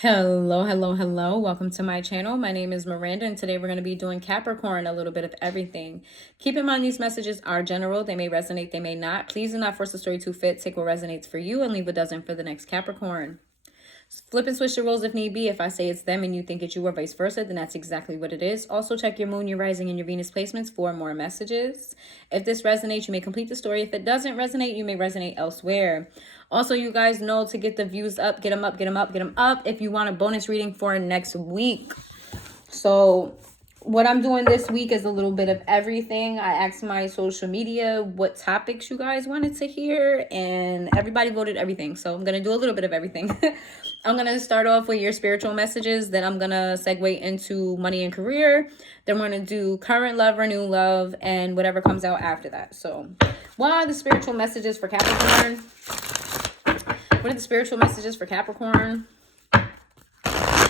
Hello. Welcome to my channel. My name is Miranda, and today we're going to be doing Capricorn, a little bit of everything. Keep in mind these messages are general. They may resonate, they may not. Please do not force the story to fit. Take what resonates for you and leave what doesn't for the next Capricorn. Flip and switch the roles if need be. If I say it's them and you think it's you or vice versa, then that's exactly what it is. Also, check your moon, your rising, and your Venus placements for more messages. If this resonates, you may complete the story. If it doesn't resonate, you may resonate elsewhere. Also, you guys know to get the views up, get them up, get them up, get them up if you want a bonus reading for next week. So what I'm doing this week is a little bit of everything. I asked my social media what topics you guys wanted to hear, and everybody voted everything. So I'm going to do a little bit of everything. I'm going to start off with your spiritual messages. Then I'm going to segue into money and career. Then we're going to do current love or new love and whatever comes out after that. So what are the spiritual messages for Capricorn? What are the spiritual messages for Capricorn?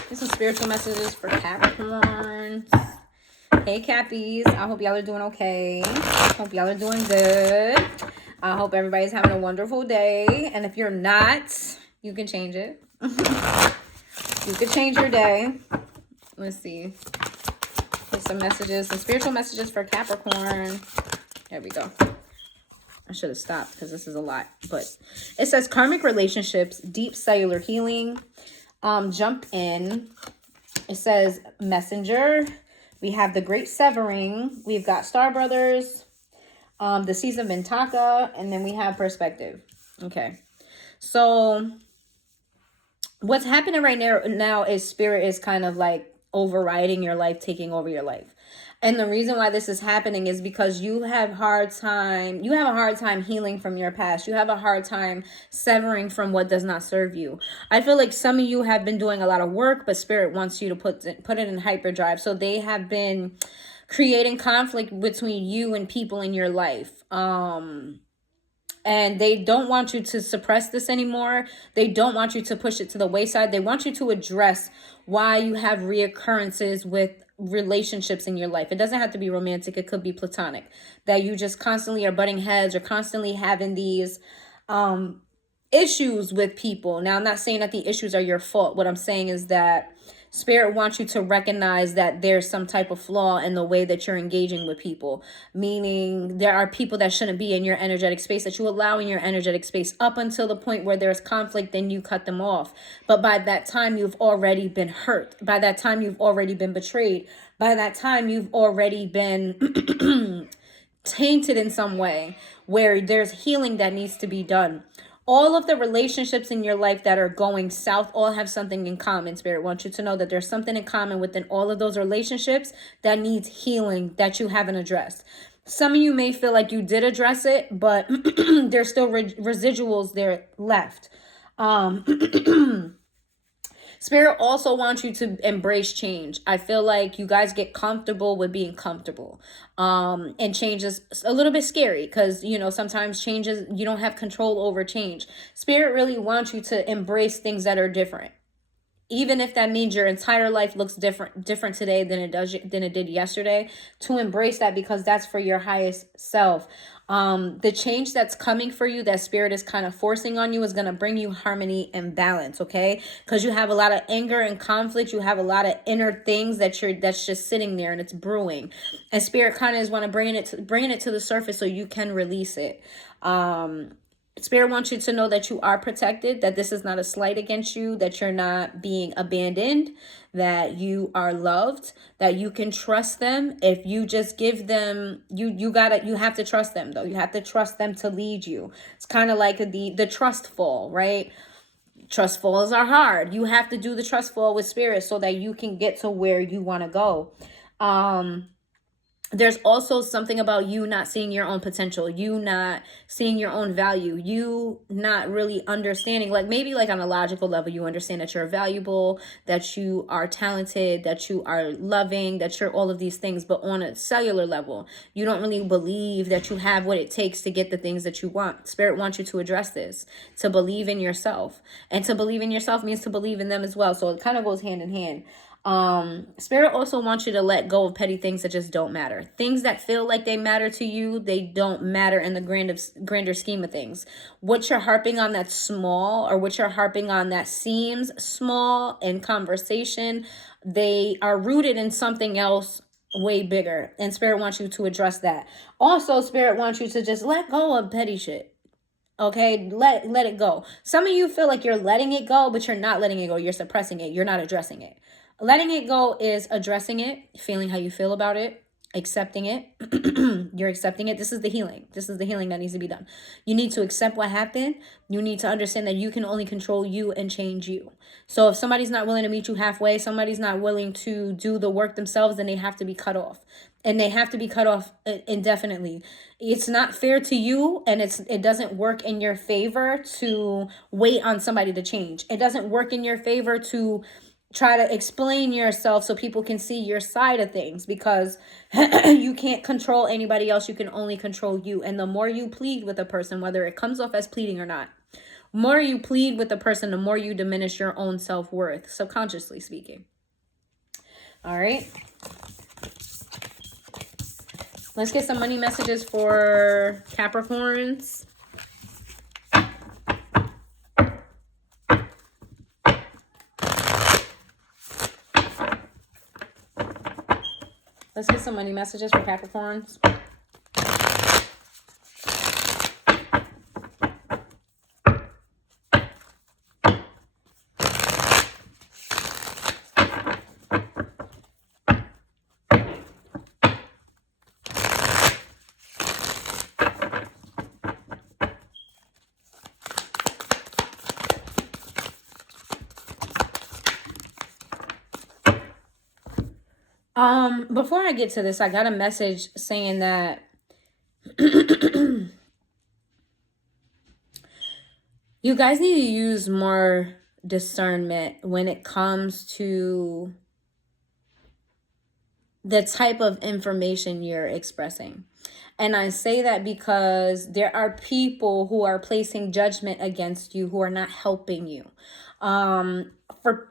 Here's some spiritual messages for Capricorn. Hey, Cappies. I hope y'all are doing okay. Hope y'all are doing good. I hope everybody's having a wonderful day. And if you're not, you can change it. You could change your day. Let's see. Here's some messages, some spiritual messages for Capricorn. There we go. I should have stopped because this is a lot. But it says karmic relationships, deep cellular healing. Jump in. It says messenger. We have the great severing. We've got Star Brothers. The Seas of Mintaka. And then we have perspective. Okay. So what's happening right now is spirit is kind of like overriding your life, taking over your life. And the reason why this is happening is because you have a hard time healing from your past. You have a hard time severing from what does not serve you. I feel like some of you have been doing a lot of work, but spirit wants you to put it in hyperdrive. So they have been creating conflict between you and people in your life. And they don't want you to suppress this anymore. They don't want you to push it to the wayside. They want you to address why you have reoccurrences with relationships in your life. It doesn't have to be romantic. It could be platonic. That you just constantly are butting heads or constantly having these issues with people. Now, I'm not saying that the issues are your fault. What I'm saying is that spirit wants you to recognize that there's some type of flaw in the way that you're engaging with people. Meaning there are people that shouldn't be in your energetic space, that you allow in your energetic space up until the point where there's conflict, then you cut them off. But by that time, you've already been hurt. By that time, you've already been betrayed. By that time, you've already been tainted in some way where there's healing that needs to be done. All of the relationships in your life that are going south all have something in common. Spirit wants you to know that there's something in common within all of those relationships that needs healing that you haven't addressed. Some of you may feel like you did address it, but there's still residuals there left. Spirit also wants you to embrace change. I feel like you guys get comfortable with being comfortable. And change is a little bit scary because, you know, sometimes changes, you don't have control over change. Spirit really wants you to embrace things that are different. Even if that means your entire life looks different today than it did yesterday, to embrace that because that's for your highest self. The change that's coming for you, that spirit is kind of forcing on you, is going to bring you harmony and balance, okay? Because you have a lot of anger and conflict. You have a lot of inner things that's just sitting there and it's brewing. And spirit kind of is want to bring it to the surface so you can release it. Spirit wants you to know that you are protected, that this is not a slight against you, that you're not being abandoned, that you are loved, that you can trust them. If you just give them, you have to trust them though. You have to trust them to lead you. It's kind of like the trust fall, right? Trust falls are hard. You have to do the trust fall with spirit so that you can get to where you want to go. There's also something about you not seeing your own potential, you not seeing your own value, you not really understanding, like maybe like on a logical level, you understand that you're valuable, that you are talented, that you are loving, that you're all of these things. But on a cellular level, you don't really believe that you have what it takes to get the things that you want. Spirit wants you to address this, to believe in yourself. And to believe in yourself means to believe in them as well. So it kind of goes hand in hand. Spirit also wants you to let go of petty things that just don't matter. Things that feel like they matter to you, they don't matter in the grander scheme of things. What you're harping on that's small, or what you're harping on that seems small in conversation, they are rooted in something else way bigger. And Spirit wants you to address that. Also, Spirit wants you to just let go of petty shit. Okay, let it go. Some of you feel like you're letting it go, but you're not letting it go. You're suppressing it. You're not addressing it. Letting it go is addressing it, feeling how you feel about it, accepting it. You're accepting it. This is the healing. This is the healing that needs to be done. You need to accept what happened. You need to understand that you can only control you and change you. So if somebody's not willing to meet you halfway, somebody's not willing to do the work themselves, then they have to be cut off. And they have to be cut off indefinitely. It's not fair to you, and it doesn't work in your favor to wait on somebody to change. It doesn't work in your favor to try to explain yourself so people can see your side of things, because you can't control anybody else. You can only control you. And the more you plead with a person, whether it comes off as pleading or not, the more you plead with the person, the more you diminish your own self-worth, subconsciously speaking. All right. Let's get some money messages for Capricorns. Let's get some money messages for Capricorns. Before I get to this, I got a message saying that you guys need to use more discernment when it comes to the type of information you're expressing. And I say that because there are people who are placing judgment against you, who are not helping you.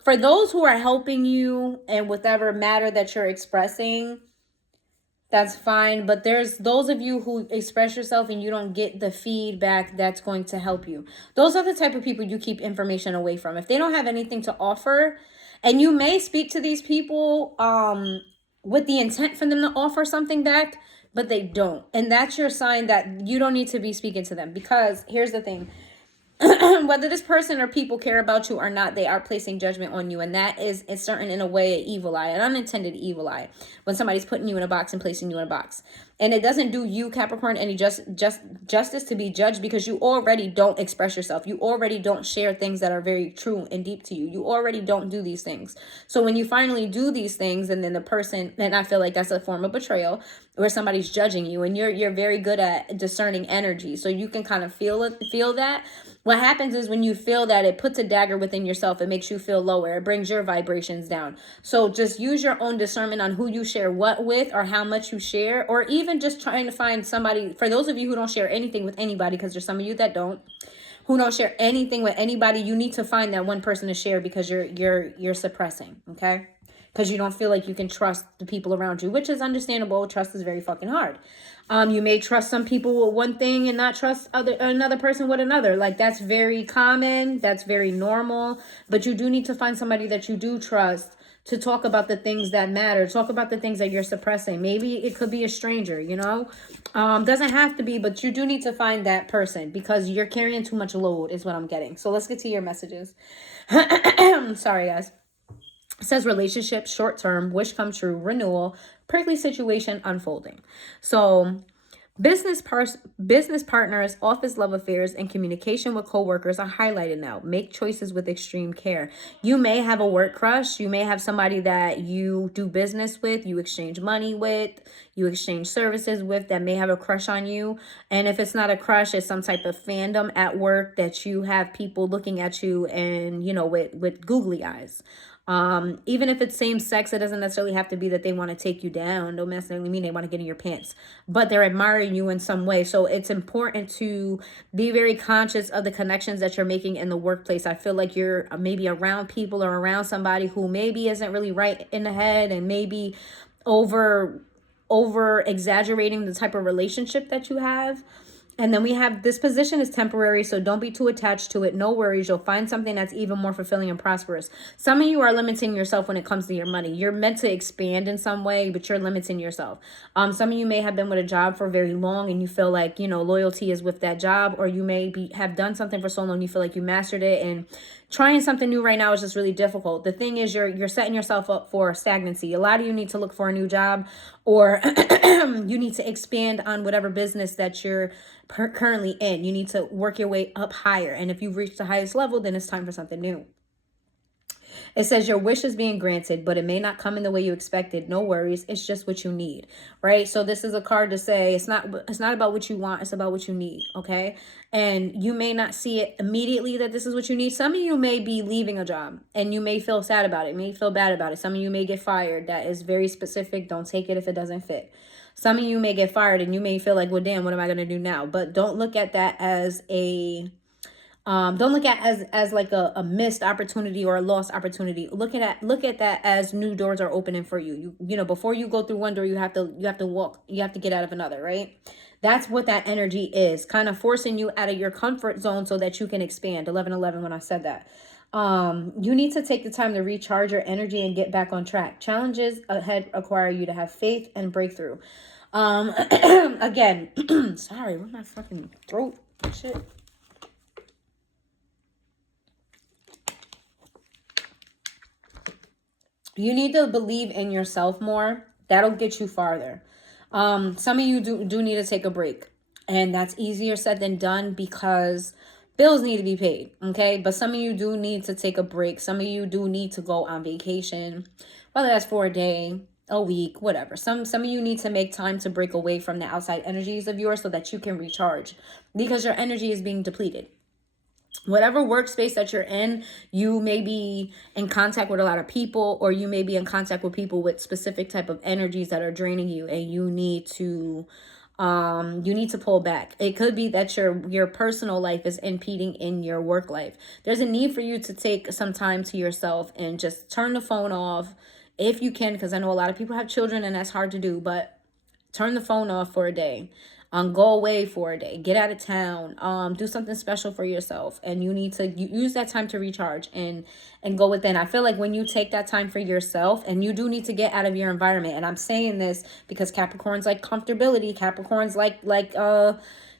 For those who are helping you and whatever matter that you're expressing, that's fine. But there's those of you who express yourself and you don't get the feedback that's going to help you. Those are the type of people you keep information away from. If they don't have anything to offer, and you may speak to these people with the intent for them to offer something back, but they don't. And that's your sign that you don't need to be speaking to them. Because here's the thing. Whether this person or people care about you or not, they are placing judgment on you. And that is, it's certain in a way, an evil eye, an unintended evil eye, when somebody's putting you in a box and placing you in a box. And it doesn't do you, Capricorn, any justice to be judged, because you already don't express yourself. You already don't share things that are very true and deep to you. You already don't do these things. So when you finally do these things, and then the person, and I feel like that's a form of betrayal, where somebody's judging you, and you're very good at discerning energy, so you can kind of feel that. What happens is when you feel that, it puts a dagger within yourself. It makes you feel lower. It brings your vibrations down. So just use your own discernment on who you share what with, or how much you share, or even just trying to find somebody. For those of you who don't share anything with anybody, because there's some of you that who don't share anything with anybody, you need to find that one person to share, because you're suppressing, okay? Because you don't feel like you can trust the people around you, which is understandable. Trust is very fucking hard. You may trust some people with one thing and not trust another person with another. Like, that's very common. That's very normal. But you do need to find somebody that you do trust to talk about the things that matter. Talk about the things that you're suppressing. Maybe it could be a stranger, you know? Doesn't have to be, but you do need to find that person, because you're carrying too much load is what I'm getting. So let's get to your messages. Sorry, guys. It says relationship, short term, wish come true, renewal, prickly situation unfolding. So business partners, office love affairs, and communication with coworkers are highlighted now. Make choices with extreme care. You may have a work crush. You may have somebody that you do business with, you exchange money with, you exchange services with that may have a crush on you. And if it's not a crush, it's some type of fandom at work that you have people looking at you and, you know, with googly eyes. Even if it's same sex, it doesn't necessarily have to be that they want to take you down. Don't necessarily mean they want to get in your pants, but they're admiring you in some way. So it's important to be very conscious of the connections that you're making in the workplace. I feel like you're maybe around people or around somebody who maybe isn't really right in the head and maybe over exaggerating the type of relationship that you have. And then we have this position is temporary, so don't be too attached to it. No worries. You'll find something that's even more fulfilling and prosperous. Some of you are limiting yourself when it comes to your money. You're meant to expand in some way, but you're limiting yourself. Some of you may have been with a job for very long and you feel like, you know, loyalty is with that job, or you may have done something for so long you feel like you mastered it, and trying something new right now is just really difficult. The thing is, you're setting yourself up for stagnancy. A lot of you need to look for a new job, or you need to expand on whatever business that you're currently in. You need to work your way up higher. And if you've reached the highest level, then it's time for something new. It says your wish is being granted, but it may not come in the way you expected. No worries. It's just what you need, right? So this is a card to say it's not about what you want. It's about what you need, okay? And you may not see it immediately that this is what you need. Some of you may be leaving a job and you may feel sad about it, may feel bad about it. Some of you may get fired. That is very specific. Don't take it if it doesn't fit. Some of you may get fired and you may feel like, well, damn, what am I going to do now? But don't look at that as don't look at as like a missed opportunity or a lost opportunity. Look at that as new doors are opening for you. You know, before you go through one door, you have to get out of another, right? That's what that energy is, kind of forcing you out of your comfort zone so that you can expand. 11:11 when I said that. You need to take the time to recharge your energy and get back on track. Challenges ahead require you to have faith and breakthrough. Again, sorry, where's my fucking throat? Shit. You need to believe in yourself more. That'll get you farther. Some of you do need to take a break. And that's easier said than done because bills need to be paid, okay? But some of you do need to take a break. Some of you do need to go on vacation, whether that's for a day, a week, whatever. Some of you need to make time to break away from the outside energies of yours so that you can recharge because your energy is being depleted. Whatever workspace that you're in, you may be in contact with a lot of people, or you may be in contact with people with specific type of energies that are draining you, and you need to pull back. It could be that your personal life is impeding in your work life. There's a need for you to take some time to yourself and just turn the phone off if you can, because I know a lot of people have children and that's hard to do, but turn the phone off for a day. Go away for a day, get out of town, do something special for yourself. And you need to use that time to recharge and go within. I feel like when you take that time for yourself, and you do need to get out of your environment. And I'm saying this because Capricorns like comfortability. Capricorns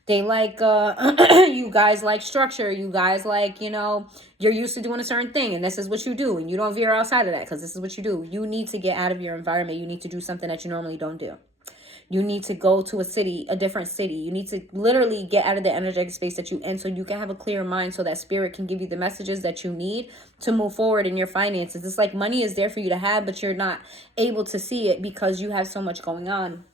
they like, you guys like structure. You guys like, you know, you're used to doing a certain thing and this is what you do. And you don't veer outside of that because this is what you do. You need to get out of your environment. You need to do something that you normally don't do. You need to go to a different city. You need to literally get out of the energetic space that you're in so you can have a clear mind so that spirit can give you the messages that you need to move forward in your finances. It's like money is there for you to have, but you're not able to see it because you have so much going on.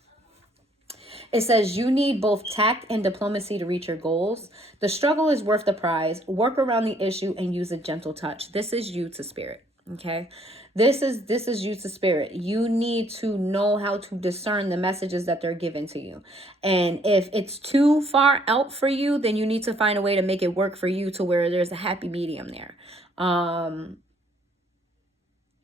It says you need both tact and diplomacy to reach your goals. The struggle is worth the prize. Work around the issue and use a gentle touch. This is you to spirit, okay? This is you to spirit. You need to know how to discern the messages that they're given to you. And if it's too far out for you, then you need to find a way to make it work for you to where there's a happy medium there.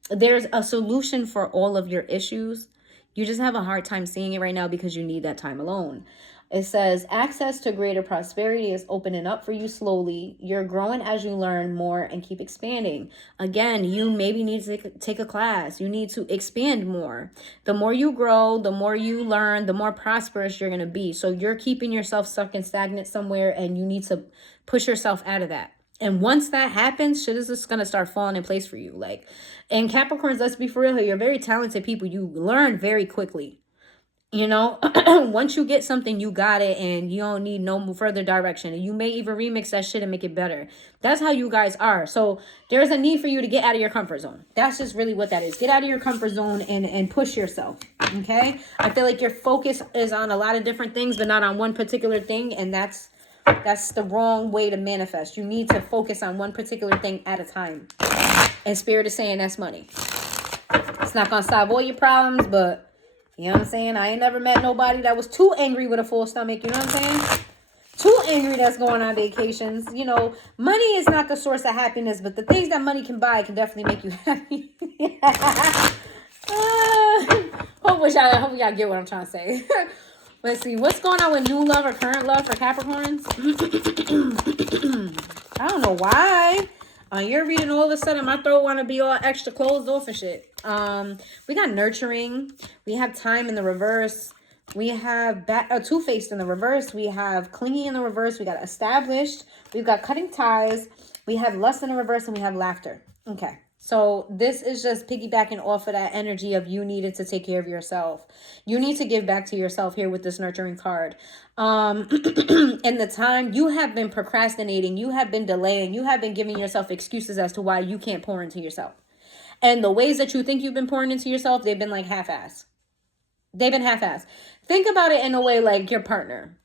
There's a solution for all of your issues. You just have a hard time seeing it right now because you need that time alone. It says access to greater prosperity is opening up for you slowly. You're growing as you learn more and keep expanding. Again, you maybe need to take a class. You need to expand more. The more you grow, the more you learn, the more prosperous you're going to be. So you're keeping yourself stuck and stagnant somewhere, and you need to push yourself out of that. And once that happens, shit is just going to start falling in place for you. Like, and Capricorns, let's be for real here. You're very talented people. You learn very quickly. You know, once you get something, you got it, and you don't need no further direction. And you may even remix that shit and make it better. That's how you guys are. So there's a need for you to get out of your comfort zone. That's just really what that is. Get out of your comfort zone and push yourself. Okay? I feel like your focus is on a lot of different things, but not on one particular thing. And that's the wrong way to manifest. You need to focus on one particular thing at a time. And Spirit is saying that's money. It's not going to solve all your problems, but you know what I'm saying? I ain't never met nobody that was too angry with a full stomach. You know what I'm saying? Too angry that's going on vacations. You know, money is not the source of happiness, but the things that money can buy can definitely make you happy. Hope y'all get what I'm trying to say. Let's see. What's going on with new love or current love for Capricorns? I don't know why. You're reading all of a sudden my throat want to be all extra closed off and shit. We got nurturing. We have time in the reverse. We have two-faced in the reverse. We have clingy in the reverse. We got established. We've got cutting ties. We have lust in the reverse, and we have laughter. Okay. So this is just piggybacking off of that energy of you needed to take care of yourself. You need to give back to yourself here with this nurturing card. In the time you have been procrastinating, you have been delaying, you have been giving yourself excuses as to why you can't pour into yourself. And the ways that you think you've been pouring into yourself, they've been like half-ass. They've been half-ass. Think about it in a way like your partner,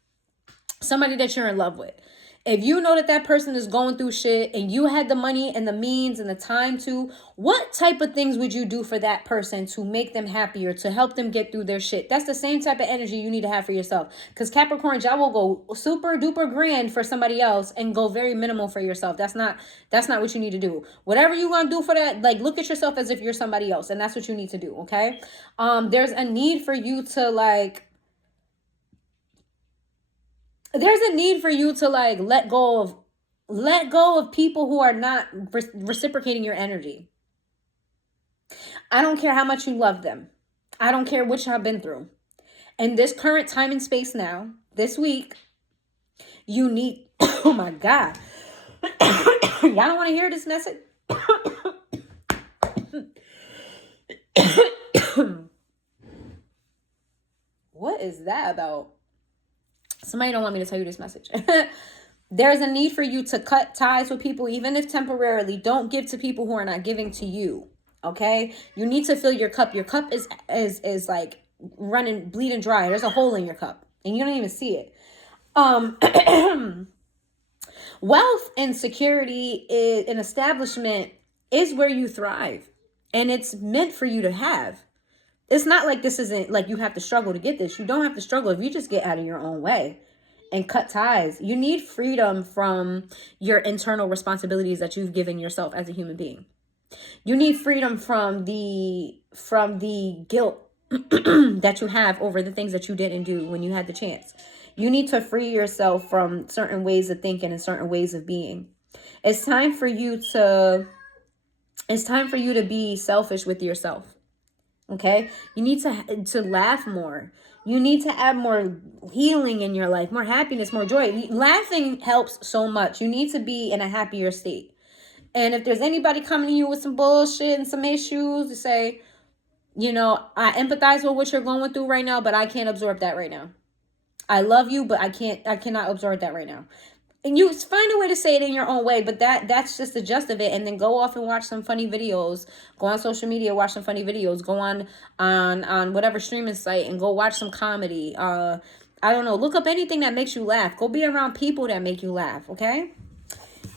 somebody that you're in love with. If you know that that person is going through shit and you had the money and the means and the time to, what type of things would you do for that person to make them happier, to help them get through their shit? That's the same type of energy you need to have for yourself. Because Capricorn, y'all will go super duper grand for somebody else and go very minimal for yourself. That's not what you need to do. Whatever you want to do for that, like, look at yourself as if you're somebody else, and that's what you need to do, okay? There's a need for you to like let go of people who are not reciprocating your energy. I don't care how much you love them. I don't care what y'all been through. In this current time and space now, this week, you need, oh my God. Y'all don't want to hear this message? What is that about? Somebody don't want me to tell you this message. There's a need for you to cut ties with people, even if temporarily. Don't give to people who are not giving to you. Okay? You need to fill your cup. Your cup is like bleeding dry. There's a hole in your cup and you don't even see it. Wealth and security and establishment is where you thrive, and it's meant for you to have. It's not like this isn't like you have to struggle to get this. You don't have to struggle if you just get out of your own way and cut ties. You need freedom from your internal responsibilities that you've given yourself as a human being. You need freedom from the guilt that you have over the things that you didn't do when you had the chance. You need to free yourself from certain ways of thinking and certain ways of being. It's time for you to be selfish with yourself. Okay? You need to laugh more. You need to add more healing in your life, more happiness, more joy. Laughing helps so much. You need to be in a happier state. And if there's anybody coming to you with some bullshit and some issues, to say, you know, I empathize with what you're going through right now, but I can't absorb that right now. I love you, but I cannot absorb that right now. And you find a way to say it in your own way, but that's just the gist of it. And then go off and watch some funny videos. Go on social media, watch some funny videos. Go on whatever streaming site and go watch some comedy. I don't know. Look up anything that makes you laugh. Go be around people that make you laugh, okay?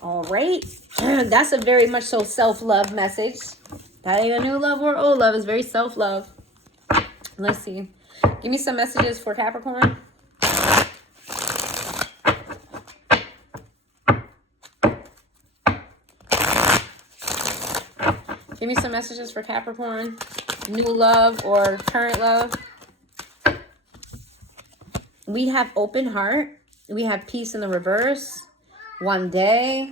All right. That's a very much so self-love message. That ain't a new love or old love. It's very self-love. Let's see. Give me some messages for Capricorn. Give me some messages for Capricorn. New love or current love. We have open heart. We have peace in the reverse. One day.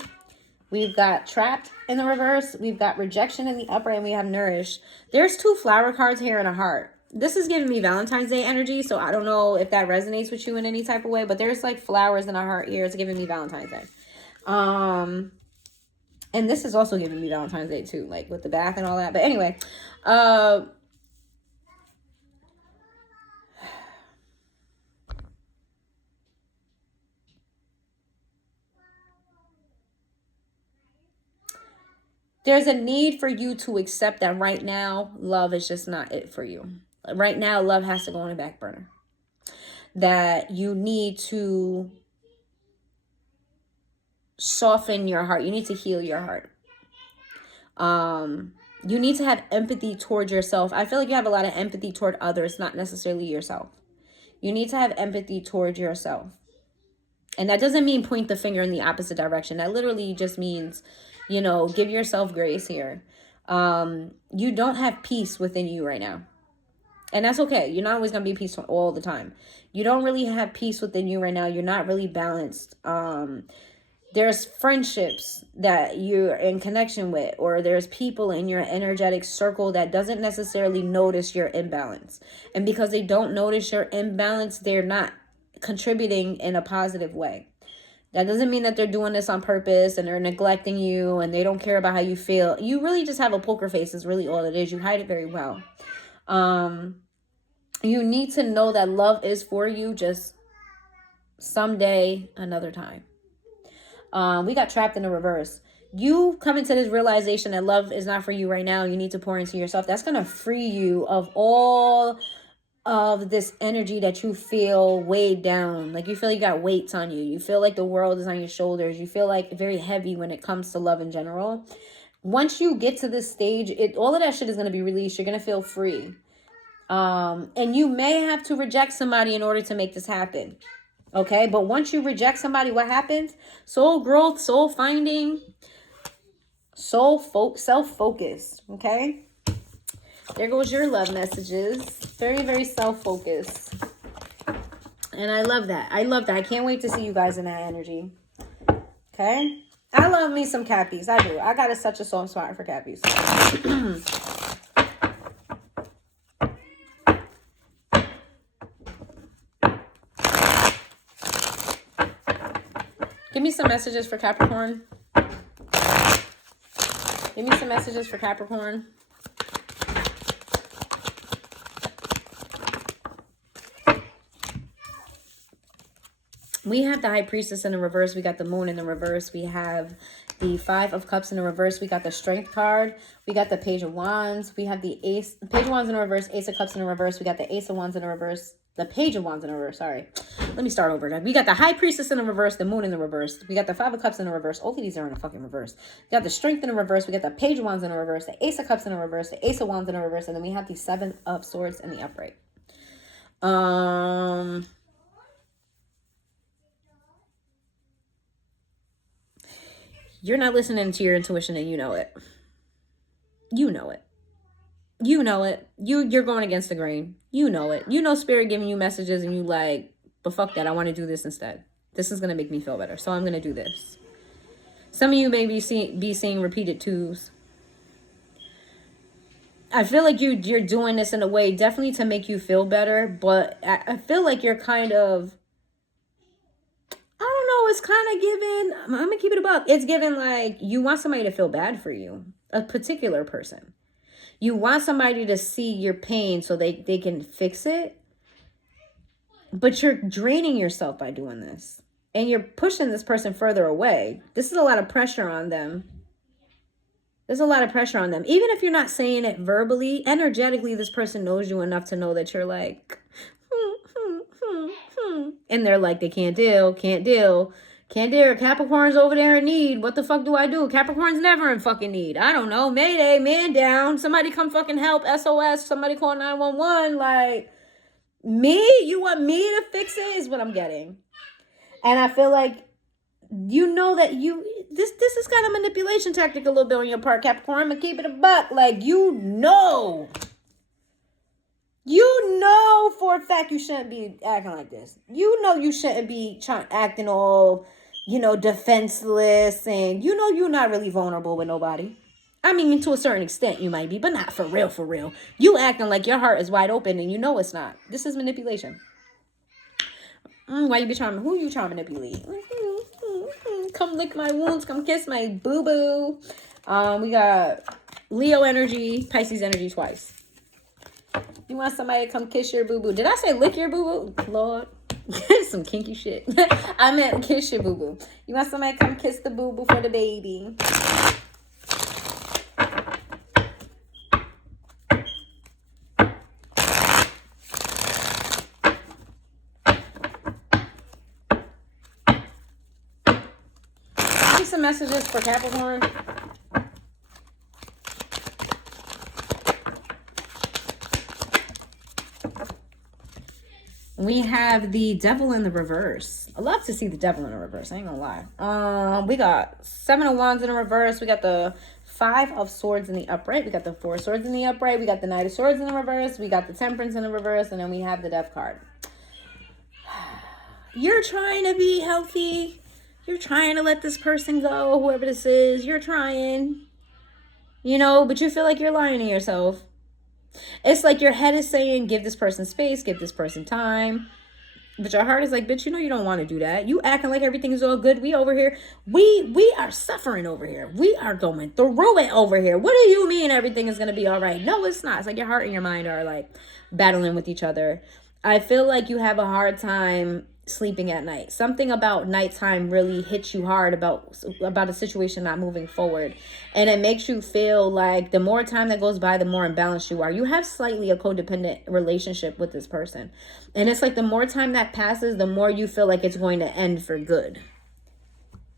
We've got trapped in the reverse. We've got rejection in the upright. And we have nourished. There's 2 flower cards here and a heart. This is giving me Valentine's Day energy. So I don't know if that resonates with you in any type of way. But there's like flowers in a heart here. It's giving me Valentine's Day. And this is also giving me Valentine's Day too, like with the bath and all that. But anyway, There's a need for you to accept that right now, love is just not it for you. Right now, love has to go on the back burner. That you need to soften your heart. You need to heal your heart. You need to have empathy toward yourself. I feel like you have a lot of empathy toward others, not necessarily yourself. You need to have empathy toward yourself. And that doesn't mean point the finger in the opposite direction. That literally just means, you know, give yourself grace here. You don't have peace within you right now. And that's okay. You're not always going to be peaceful all the time. You don't really have peace within you right now. You're not really balanced. There's friendships that you're in connection with, or there's people in your energetic circle that doesn't necessarily notice your imbalance. And because they don't notice your imbalance, they're not contributing in a positive way. That doesn't mean that they're doing this on purpose and they're neglecting you and they don't care about how you feel. You really just have a poker face is really all it is. You hide it very well. You need to know that love is for you, just someday, another time. We got trapped in the reverse. You come into this realization that love is not for you right now. You need to pour into yourself. That's going to free you of all of this energy that you feel weighed down. Like you feel you got weights on you. You feel like the world is on your shoulders. You feel like very heavy when it comes to love in general. Once you get to this stage, all of that shit is going to be released. You're going to feel free. And you may have to reject somebody in order to make this happen. Okay, but once you reject somebody, what happens? Soul growth, soul finding, self-focused. Okay, there goes your love messages. Very, very self-focused. And I love that. I love that. I can't wait to see you guys in that energy. Okay, I love me some Cappies. I do. I got such a soft spot for Cappies. Give me some messages for Capricorn. Give me some messages for Capricorn. We have the High Priestess in the reverse. We got the Moon in the reverse. We have the Five of Cups in the reverse. We got the Strength card. We got the Page of Wands. We have the Page of Wands in the reverse. Ace of Cups in the reverse. We got the Ace of Wands in the reverse. The Page of Wands in the reverse. Sorry. Let me start over. We got the High Priestess in the reverse. The Moon in the reverse. We got the Five of Cups in the reverse. All of these are in the fucking reverse. We got the Strength in the reverse. We got the Page of Wands in the reverse. The Ace of Cups in the reverse. The Ace of Wands in the reverse. And then we have the Seven of Swords in the upright. You're not listening to your intuition and you know it. You know it. You know it. You're going against the grain. You know it. You know Spirit giving you messages and you like, but fuck that. I want to do this instead. This is going to make me feel better. So I'm going to do this. Some of you may be seeing repeated twos. I feel like you're doing this in a way definitely to make you feel better. But I feel like you're kind of, I don't know, it's kind of given, I'm going to keep it above. It's given like you want somebody to feel bad for you. A particular person. You want somebody to see your pain so they can fix it. But you're draining yourself by doing this. And you're pushing this person further away. This is a lot of pressure on them. There's a lot of pressure on them. Even if you're not saying it verbally, energetically, this person knows you enough to know that you're like, and they're like, they can't deal. Capricorn's over there in need. What the fuck do I do? Capricorn's never in fucking need. I don't know. Mayday, man down. Somebody come fucking help. SOS. Somebody call 911. Like, me? You want me to fix it is what I'm getting. And I feel like you know that this is kind of manipulation tactic a little bit on your part, Capricorn. I'm gonna keep it a buck. Like, you know for a fact you shouldn't be acting like this. You know you shouldn't be acting all, defenseless, and you're not really vulnerable with nobody. I mean, to a certain extent you might be, but not for real, for real. You acting like your heart is wide open and you know it's not. This is manipulation. Why you be trying? Who you trying to manipulate? Come lick my wounds. Come kiss my boo-boo. We got Leo energy, Pisces energy twice. You want somebody to come kiss your boo-boo. Did I say lick your boo-boo? Lord. Some kinky shit. I meant kiss your boo-boo. You want somebody to come kiss the boo-boo for the baby. some messages for Capricorn. We have the devil in the reverse. I love to see the devil in the reverse. I ain't gonna lie. We got 7 of Wands in the reverse. We got the 5 of Swords in the upright. We got the 4 of Swords in the upright. We got the Knight of Swords in the reverse. We got the Temperance in the reverse. And then we have the Death card. You're trying to be healthy. You're trying to let this person go, whoever this is. You're trying. You know, but you feel like you're lying to yourself. It's like your head is saying, give this person space, give this person time. But your heart is like, bitch, you know you don't want to do that. You acting like everything is all good. We over here. We are suffering over here. We are going through it over here. What do you mean everything is going to be all right? No, it's not. It's like your heart and your mind are like battling with each other. I feel like you have a hard time sleeping at night. Something about nighttime really hits you hard about a situation not moving forward, and it makes you feel like the more time that goes by, the more imbalanced you are. You have slightly a codependent relationship with this person, and it's like the more time that passes, the more you feel like it's going to end for good.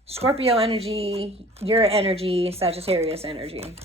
Scorpio energy, your energy, Sagittarius energy.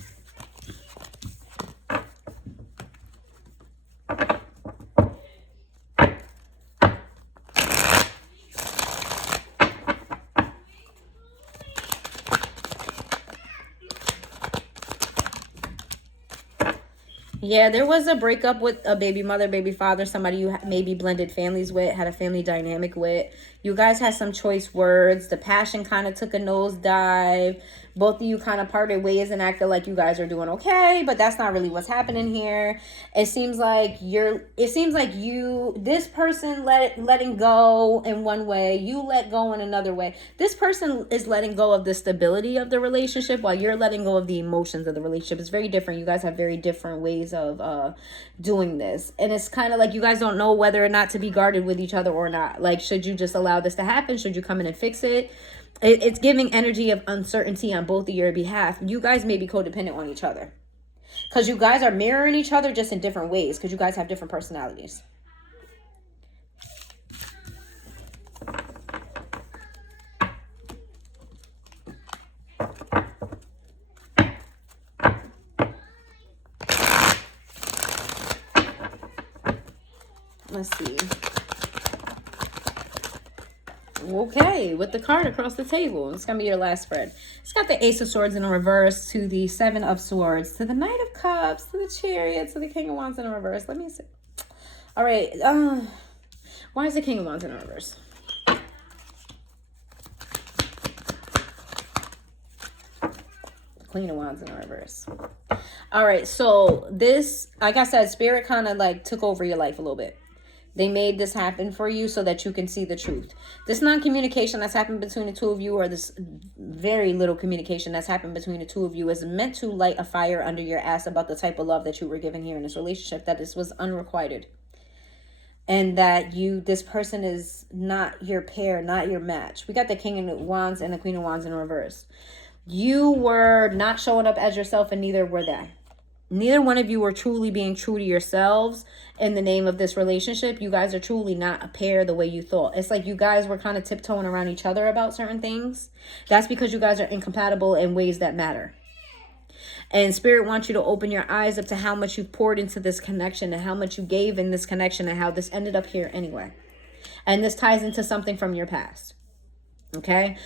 Yeah, there was a breakup with a baby mother, baby father, somebody you maybe blended families with, had a family dynamic with. You guys had some choice words. The passion kind of took a nosedive. Both of you kind of parted ways and acted like you guys are doing okay, but that's not really what's happening here. It seems like this person letting go in one way, you let go in another way. This person is letting go of the stability of the relationship while you're letting go of the emotions of the relationship. It's very different. You guys have very different ways of doing this. And it's kind of like you guys don't know whether or not to be guarded with each other or not. Like, should you just allow this to happen? Should you come in and fix it? It's giving energy of uncertainty on both of your behalf. You guys may be codependent on each other because you guys are mirroring each other just in different ways because you guys have different personalities. Let's see. Okay, with the card across the table. It's going to be your last spread. It's got the Ace of Swords in the reverse to the 7 of Swords to the Knight of Cups to the Chariot to the King of Wands in the reverse. Let me see. All right. Why is the King of Wands in the reverse? Queen of Wands in the reverse. All right. So this, like I said, Spirit kind of like took over your life a little bit. They made this happen for you so that you can see the truth. This non-communication that's happened between the two of you, or this very little communication that's happened between the two of you, is meant to light a fire under your ass about the type of love that you were given here in this relationship, that this was unrequited. And that this person is not your pair, not your match. We got the King of Wands and the Queen of Wands in reverse. You were not showing up as yourself, and neither were they. Neither one of you are truly being true to yourselves in the name of this relationship. You guys are truly not a pair the way you thought. It's like you guys were kind of tiptoeing around each other about certain things. That's because you guys are incompatible in ways that matter. And Spirit wants you to open your eyes up to how much you poured into this connection and how much you gave in this connection and how this ended up here anyway. And this ties into something from your past. Okay?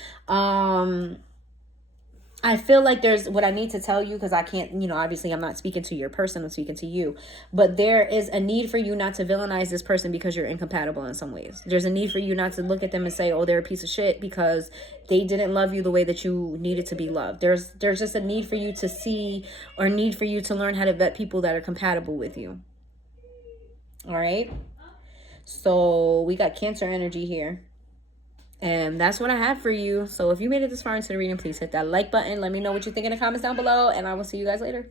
I feel like there's what I need to tell you, because I can't, obviously I'm not speaking to your person, I'm speaking to you. But there is a need for you not to villainize this person because you're incompatible in some ways. There's a need for you not to look at them and say, oh, they're a piece of shit because they didn't love you the way that you needed to be loved. There's just a need for you to see, or need for you to learn how to vet people that are compatible with you. All right. So we got Cancer energy here. And that's what I have for you. So if you made it this far into the reading, please hit that like button. Let me know what you think in the comments down below. And I will see you guys later.